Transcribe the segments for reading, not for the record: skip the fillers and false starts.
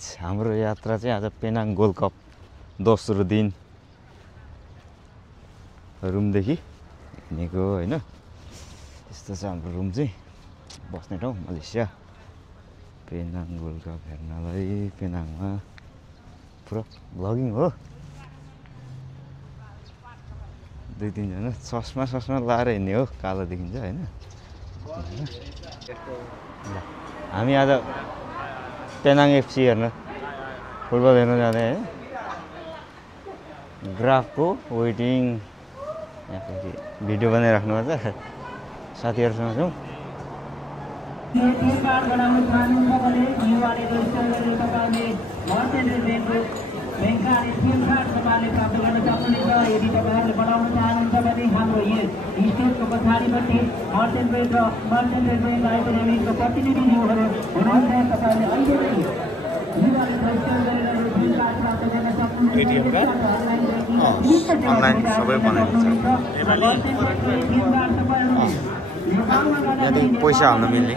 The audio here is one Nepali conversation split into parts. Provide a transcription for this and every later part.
हाम्रो यात्रा चाहिँ आज पेनाङ गोल्ड कप दोस्रो दिन रुमदेखि हिँडेको होइन। यस्तो छ हाम्रो रुम चाहिँ, बस्ने ठाउँ मलेसिया पेनाङ गोल्ड कप हेर्नलाई। पेनाङमा पुरा भ्लगिङ हो, 2-3 जना चस्मा लाएर हिँड्ने हो, कालो देखिन्छ होइन। हामी आज पेनाङ एफसी हेर्न, फुटबल हेर्न जाँदै है। ग्राफको वेटिङ, यहाँ भिडियो बनाइराख्नु पर्छ, साथीहरूसँग छौँ। अनलाइन सबै बनाइदिन्छ। यहाँदेखि पैसा हाल्न मिल्ने।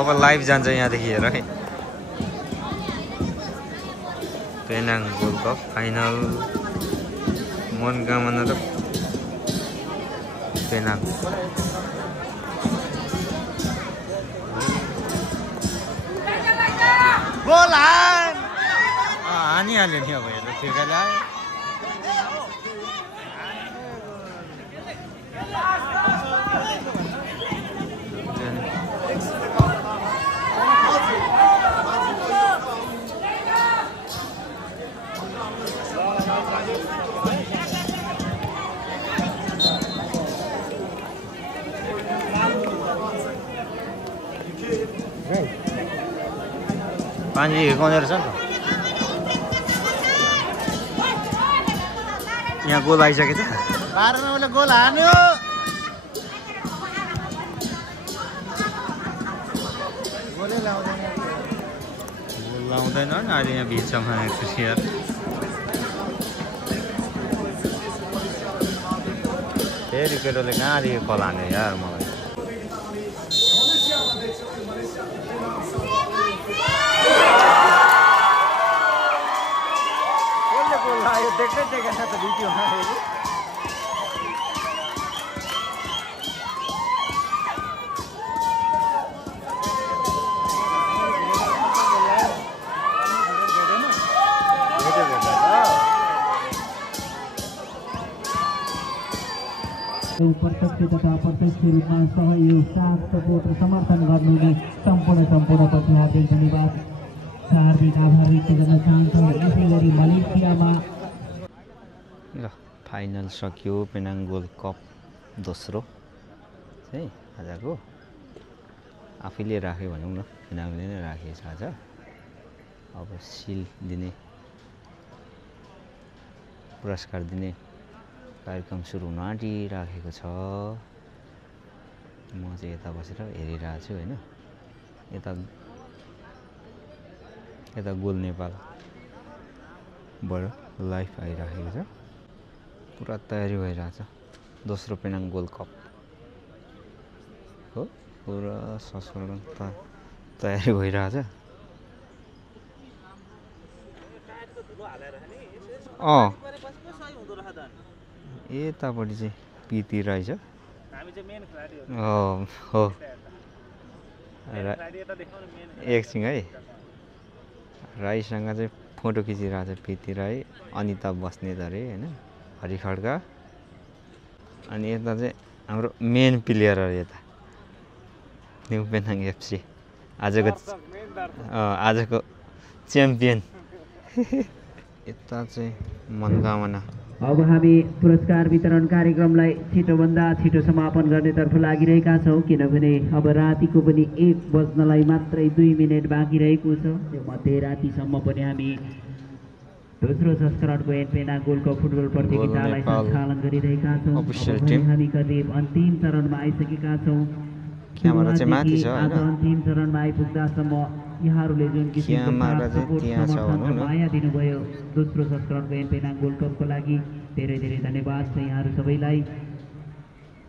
अब लाइभ जान्छ यहाँदेखि हेर है। पेनाङ गोल्ड कप फाइनल मनोकामना र पेनाङ। गोल हानिहाल्यो नि अब हेर, फिर्काले आयो। पानी हिर्काउँदो रहेछ नि त। यहाँ गोल आइसकेछ, 12 नम्बरले गोल हान्यो। गोल लाउँदैन नि अहिले यहाँ भिडसम्म आएको छ यार। फेरि केटोले कहाँदेखि कल हान्यो यार मलाई। देख्दै देखेन त भिडियोमा। प्रत्यक्ष तथा अप्रत्यक्ष रूपमा सहयोग साथ सपोर्ट र समर्थन गर्नुहुने सम्पूर्ण प्रति हार्दिक धन्यवाद हार्दिक आभार व्यक्त गर्न चाहन्छौँ। यसै गरी मलेसियामा ल फाइनल सकियो पेनाङ गोल्ड कप दोस्रो चाहिँ आजको आफैले राख्यो भनौँ न पेनाङले नै राखेछ आज। अब सिल दिने पुरस्कार दिने कार्यक्रम सुरु हुन आँटिराखेको छ। म चाहिँ यता बसेर हेरिरहेको छु होइन। यता गोल नेपालबाट लाइभ आइराखेको छ। पुरा तयारी भइरहेछ दोस्रो पेनाङ गोल्ड कप हो। पुरा ससुर तयारी भइरहेछ। यतापट्टि चाहिँ पिती राई छ। हो एकछिन है राईसँग चाहिँ फोटो खिचिरहेको छ पिती राई, अनिता बस्नेत अरे होइन, हरि खड्का। अनि यता चाहिँ हाम्रो मेन प्लेयर अरे यता न्यू पेनाङ एफसी आजको च्याम्पियन। यता चाहिँ मनोकामना। अब हामी पुरस्कार वितरण कार्यक्रमलाई छिटोभन्दा छिटो समापन गर्नेतर्फ लागिरहेका छौँ, किनभने अब रातिको पनि 1 बज्नलाई मात्रै 2 मिनट बाँकी रहेको छ। त्यो मध्यरातिसम्म पनि हामी दोस्रो संस्करणको पेनाङ गोल्ड कप फुटबल प्रतियोगितालाई सञ्चालन गरिरहेका छौँ। हामी करिब अन्तिम चरणमा आइसकेका छौँ। अन्तिम चरणमा आइपुग्दासम्म यहाँहरूले जुन किसिमको माया दिनुभयो दोस्रो संस्करणको पेनाङ गोल्ड कपको लागि धेरै धेरै धन्यवाद छ यहाँहरू सबैलाई।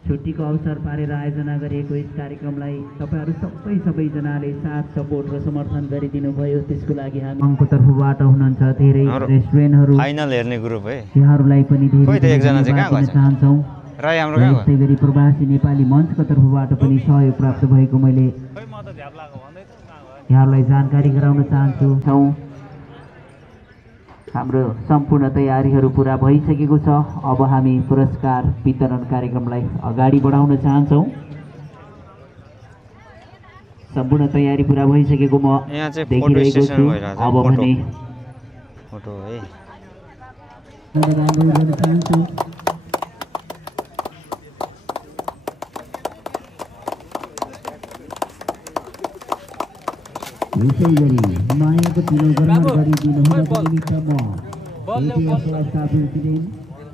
छुट्टीको अवसर पारेर आयोजना गरिएको यस कार्यक्रमलाई तपाईँहरू सबैजनाले साथ सपोर्ट र समर्थन गरिदिनु भयो, त्यसको लागि हामी मङको तर्फबाट हुनुहुन्छ धेरै रेस्टुरेन्टहरू फाइनल हेर्ने ग्रुप है यहाँहरूलाई पनि धेरै चाहन्छौँ। त्यस्तै गरी प्रवासी नेपाली मञ्चको तर्फबाट पनि सहयोग प्राप्त भएको मैले यहाँहरूलाई जानकारी गराउन चाहन्छु। हाम्रो सम्पूर्ण तयारीहरू पुरा भइसकेको छ। अब हामी पुरस्कार वितरण कार्यक्रमलाई अगाडि बढाउन चाहन्छौँ। सम्पूर्ण तयारी पुरा भइसकेको म देखिरहेको छु। अब भने फोटो है यसै गरी मायाको तिलो ग्रहण गरिदिनुहुनको निमित्त म प्रेसिडेन्ट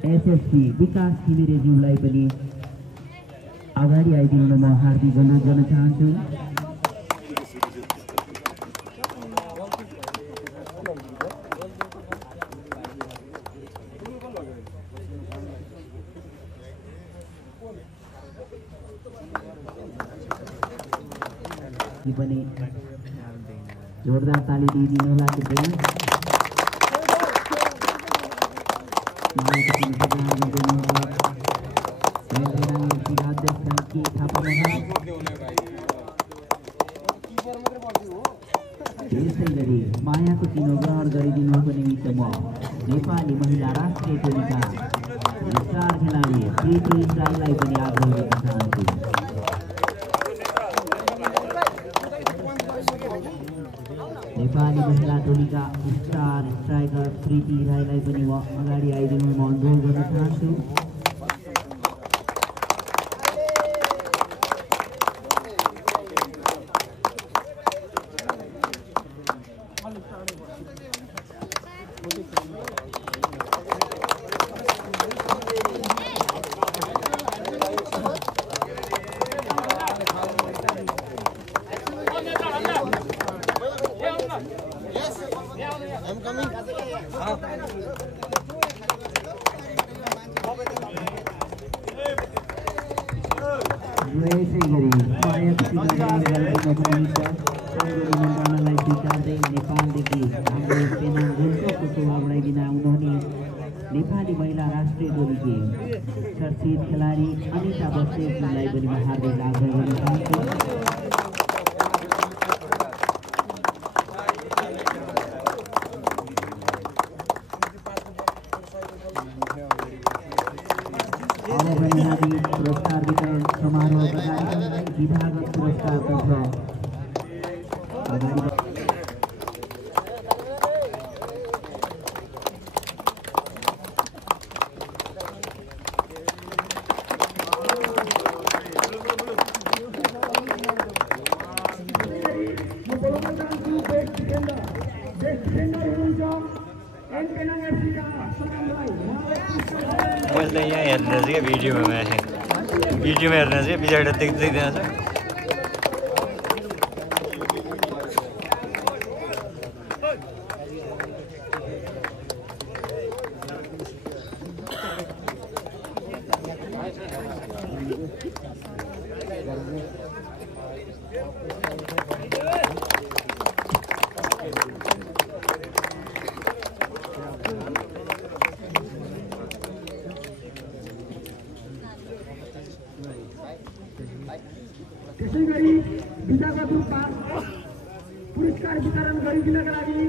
एसएससी विकास घिमिरेज्यूलाई पनि अगाडि आइदिनु म हार्दिक अनुरोध गर्न चाहन्छु। पनि जोरदार ताली दिइदिनु होला। त्यसै गरी मायाको चिनो ग्रहण गरिदिनुको निमित्त म नेपाली महिला राष्ट्रिय टोलीका स्टार खेलाडी प्रीति राईलाई पनि आग्रह गर्न चाहन्छु। नेपाली महिला टोलीका स्टार स्ट्राइकर प्रीति राईलाई पनि म अगाडि आइदिनु म अनुरोध गर्न चाहन्छु। यसै गरी मन्त्रालयलाई स्वीकार्दै नेपालदेखि हाम्रो पेनाङ गोल्ड कपको शोभा बढाइदिन आउनुहुने नेपाली महिला राष्ट्रिय टोलीकी चर्चित खेलाडी अनिता बस्नेतलाई पनि म हार्दिक आग्रह गर्न चाहन्छु। अब पनि लागि पुरस्कार वितरण समारोहका कार्यक्रमलाई विधागत पुरस्कारतर्फ अगाडि मैले त यहाँ हेर्न चाहिँ क्या भिडियोमा हेर्न चाहिँ पछाडि देख्दैन छ त्यसै गरी विधागत रूपमा पुरस्कार वितरण गरिदिनका लागि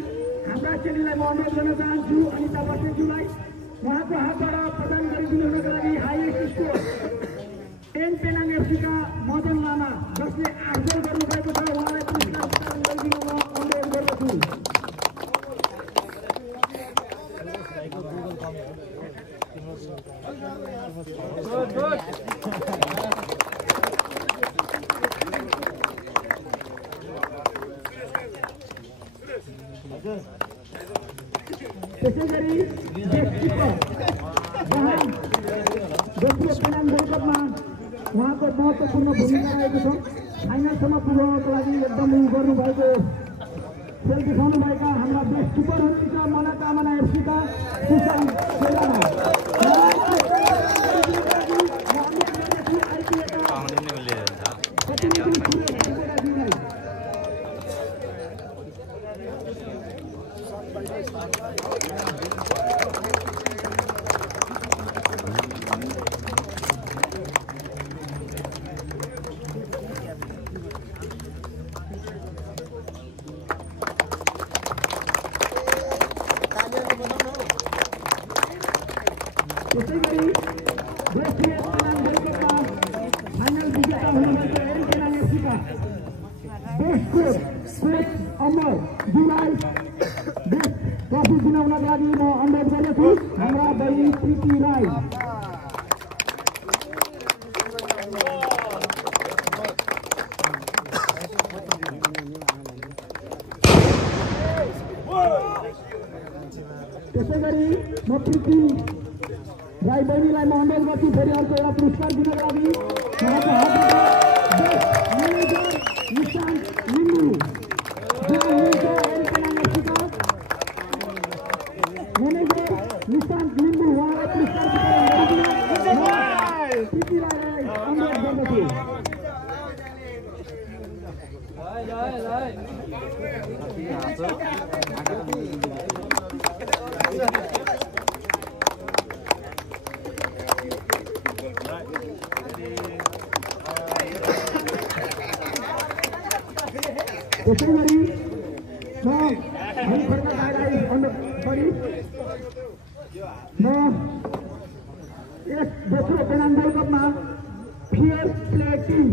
हाम्रा चेलीलाई म अनुरोध गर्न चाहन्छु अनिता बस्नेज्यूलाई उहाँको हातबाट प्रदान गरिदिनुका लागि हाई स्कुल एन पेनाङ एफसीका मदन लामा जसले 8 गोल गर्नुभएको छ उहाँलाई पुरस्कार वितरण गरिदिन म अनुरोध गर्दछु। त्यसै गरी दोस्रो पेनाङ वर्ल्ड कपमा उहाँको महत्त्वपूर्ण भूमिका रहेको छ। फाइनलसम्म पुर्याउनको लागि एकदम गर्नुभएको खेल देखाउनुभएका हाम्रा बेस्ट किपर हुनुहुन्छ मनोकामना एफसीका सुशान्त शेर्पा। त्यसै गरी दोस्रो पेनाङ वर्ल्ड कपमा फाइनल विजेता हुनुभएको एन पेनाङ एफसीका बेस्ट कोच अमर जुलाई बेस्ट ट्रफी दिलाउनका लागि म अनुरोध गर्दछु हाम्रा बहिनी प्रीति राई। त्यसै गरी म प्रीति राई बहिनीलाई म अनुरोध गर्छु फेरि अर्को एउटा पुरस्कार दिनको लागि उहाँको हातबाट बेस्ट म्यानेजर निशान्त लिम्बू जो हुनुहुन्छ एन पेनाङ एफसीका म्यानेजर निशान्त लिम्बू उहाँलाई पुरस्कार वितरण गरिदिन प्रीति राईलाई अनुरोध गर्दछु। त्यसै गरी म हरिफर्का दाइलाई अनुरोध गरी म यस दोस्रो पेनाङ वर्ल्ड कपमा फेयर प्ले टिम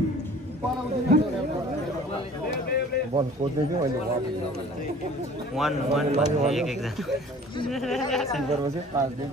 बल कोच्दै थियो अहिले 1-1 एक एकजना गरेपछि 5 दिन